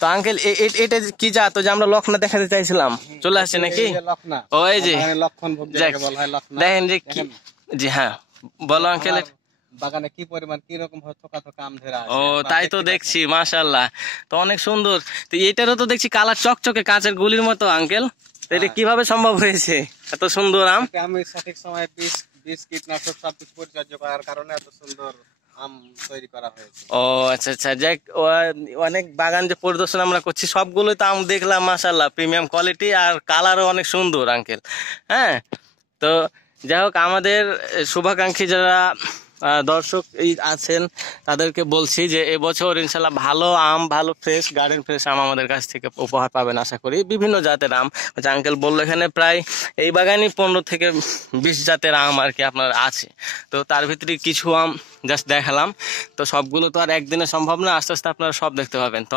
তো আঙ্কেল এটা কি জাত, তো যে আমরা লক্ষণা দেখাতে চাইছিলাম চলে আসছে নাকি? ওই যে লক্ষণ ভোগ যেটাকে বলা হয় লক্ষণ। দেখেন যে কি, জি হ্যাঁ বলো আঙ্কেল। বাগানে কি পরিমাণ কি রকম থোকা থোকা আম ধরে আছে। ও তাই তো দেখছি, মাশাআল্লাহ, তো অনেক সুন্দর। তো এটারও তো দেখছি কালার চকচকে কাঁচের গুলির মতো আঙ্কেল, তো এটা কিভাবে সম্ভব হয়েছে এত সুন্দর আম? আমি সঠিক সময়ে বীজ কীটনাশক সবকিছু পরিচর্যা করার কারণে এত সুন্দর আম তৈরি করা হয়েছে। ও আচ্ছা আচ্ছা, যাক অনেক বাগান যে পরিদর্শন আমরা করছি সবগুলো তো আম দেখলাম মাশাআল্লাহ প্রিমিয়াম কোয়ালিটি, আর কালারও অনেক সুন্দর আঙ্কেল। হ্যাঁ, তো যাই হোক, আমাদের শুভাকাঙ্ক্ষী যারা দর্শক আছেন তাদেরকে বলছি যে এবছর ইনশাল্লাহ ভালো আম, ভালো ফ্রেশ গার্ডেন ফ্রেশ আম আমাদের কাছ থেকে উপহার পাবেন আশা করি। বিভিন্ন জাতের আম, আঙ্কেল বললো এখানে প্রায় এই বাগানই 15 থেকে 20 জাতের আম আর কি আপনার আছে। তো তার ভিতরে কিছু আম জাস্ট দেখালাম, তো সবগুলো তো আর একদিনে সম্ভব না, আস্তে আস্তে আপনারা সব দেখতে পাবেন। তো